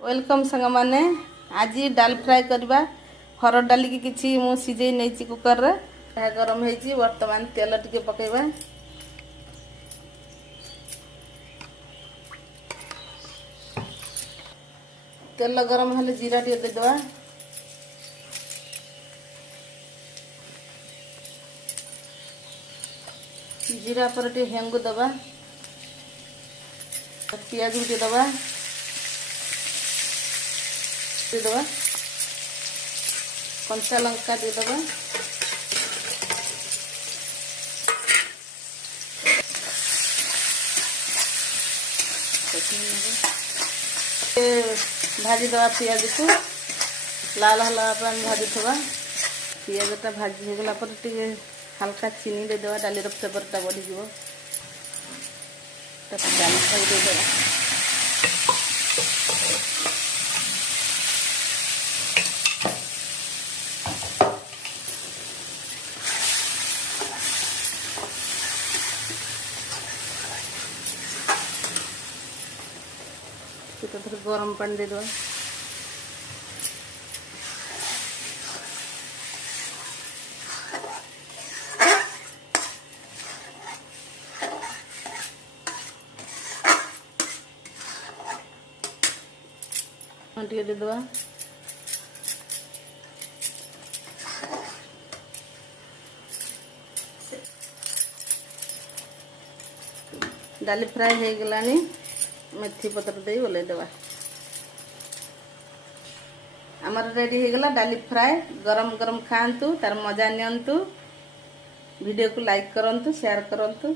Welcome संग माने आज डाल फ्राए करवा हरड़ डाल की किछि मु सिझे नहीं कुकर रे गरम होइछि वर्तमान तेल टिके पकेबा तेल गरम हेले जीरा टिके दे दवा जीरा पर टिके हेंगु दवा पियाज टिके दवा दवा कंचा लंका दे दवा भाजी दवा पियाज को लाल हला भाजी थवा पियाजटा भाजी होगला पर टिके हल्का चीनी दे दवा डाली फ्लेवरटा बढ़ी जीवो डाली फ्राई दे दवा थोड़ा गरम पानी दे दवा टिके दे दवा डाली फ्राए हो गलानी मेथी पत्र दे ओल्ले देवा आमर रेडी हो गला डाली फ्राए गरम गरम खातु तार मजा नियंतु वीडियो को लाइक करंतु शेयर करंतु।